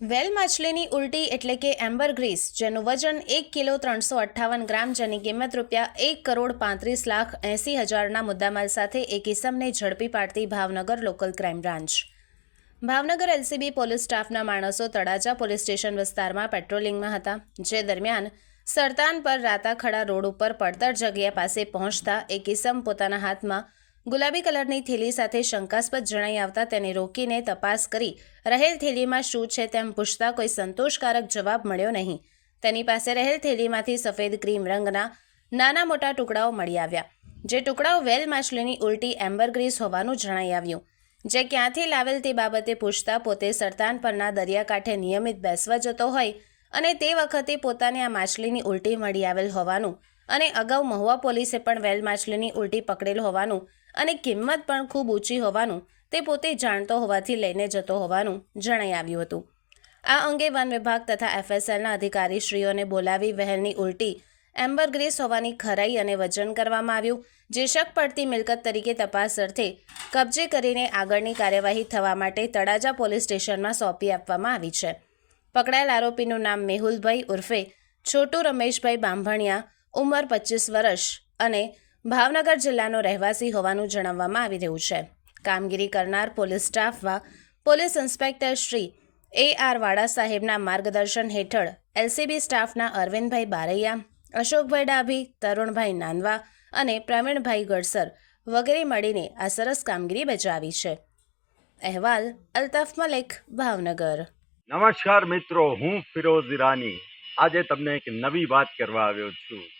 વેલ માછલીની ઉલટી એટલે કે એમ્બર ગ્રીસ, જેનું વજન એક કિલો ત્રણસો અઠ્ઠાવન ગ્રામ જેની કિંમત રૂપિયા એક કરોડ પાંત્રીસ લાખ એંસી હજારના મુદ્દામાલ સાથે એક ઇસમને ઝડપી પાડતી Bhavnagar local crime branch. Bhavnagar LCB police સ્ટાફના માણસો તળાજા પોલીસ સ્ટેશન વિસ્તારમાં પેટ્રોલિંગમાં હતા, જે દરમિયાન સરતાન પર રાતાખડા રોડ ઉપર પડતર જગ્યા પાસે પહોંચતા એક ઇસમ પોતાના હાથમાં ગુલાબી કલરની થેલી સાથે શંકાસ્પદ જણાઈ આવતા તેને રોકીને તપાસ કરી રહેલ થેલીમાં શું છે તેમ પૂછતા કોઈ સંતોષકારક જવાબ મળ્યો નહીં. તેની પાસે રહેલ થેલીમાંથી સફેદ ક્રીમ રંગના નાના મોટા ટુકડાઓ મળી આવ્યા, જે ટુકડાઓ વેલ માછલીની ઉલટી એમ્બરગ્રીસ હોવાનું જણાઈ આવ્યું. જે ક્યાંથી લાવેલ તે બાબતે પૂછતા પોતે સરતાન પરના દરિયાકાંઠે નિયમિત બેસવા જતો હોય અને તે વખતે પોતાને આ માછલીની ઉલટી મળી આવેલ હોવાનું અને અગાઉ મહુવા પોલીસે પણ વેલ માછલીની ઉલટી પકડેલ હોવાનું અને કિંમત પણ ખૂબ ઊંચી હોવાનું, તે પોતે જાણતો હોવાથી લઈને જતો હોવાનું જણાઈ આવ્યું હતું. આ અંગે વન વિભાગ તથા એફએસએલના અધિકારીશ્રીઓને બોલાવી વહેલની ઉલટી એમ્બર ગ્રેસ હોવાની ખરાઈ અને વજન કરવામાં આવ્યું, જે શક પડતી મિલકત તરીકે તપાસ અર્થે કબજે કરીને આગળની કાર્યવાહી થવા માટે તળાજા પોલીસ સ્ટેશનમાં સોંપી આપવામાં આવી છે. પકડાયેલ આરોપીનું નામ મેહુલભાઈ ઉર્ફે છોટુ રમેશભાઈ બાંભણિયા, ઉંમર પચીસ વર્ષ અને ભાવનગર જિલ્લાનો રહેવાસી હોવાનું જણાવવામાં આવી રહ્યું છે. કામગીરી કરનાર police સ્ટાફમાં police inspector Shri A R Vada સાહેબના માર્ગદર્શન હેઠળ એલસીબી સ્ટાફના અરવિંદભાઈ બારૈયા, અશોકભાઈ ડાભી, તરુણભાઈ નાનવા અને પ્રવીણભાઈ ગડસર વગેરે મળીને આ સરસ કામગીરી બજાવી છે. અહેવાલ અલ્તાફ મલિક, ભાવનગર. નમસ્કાર મિત્રો, હું ફિરોઝ ઈરાની. આજે તમને એક નવી વાત કરવા આવ્યો છું.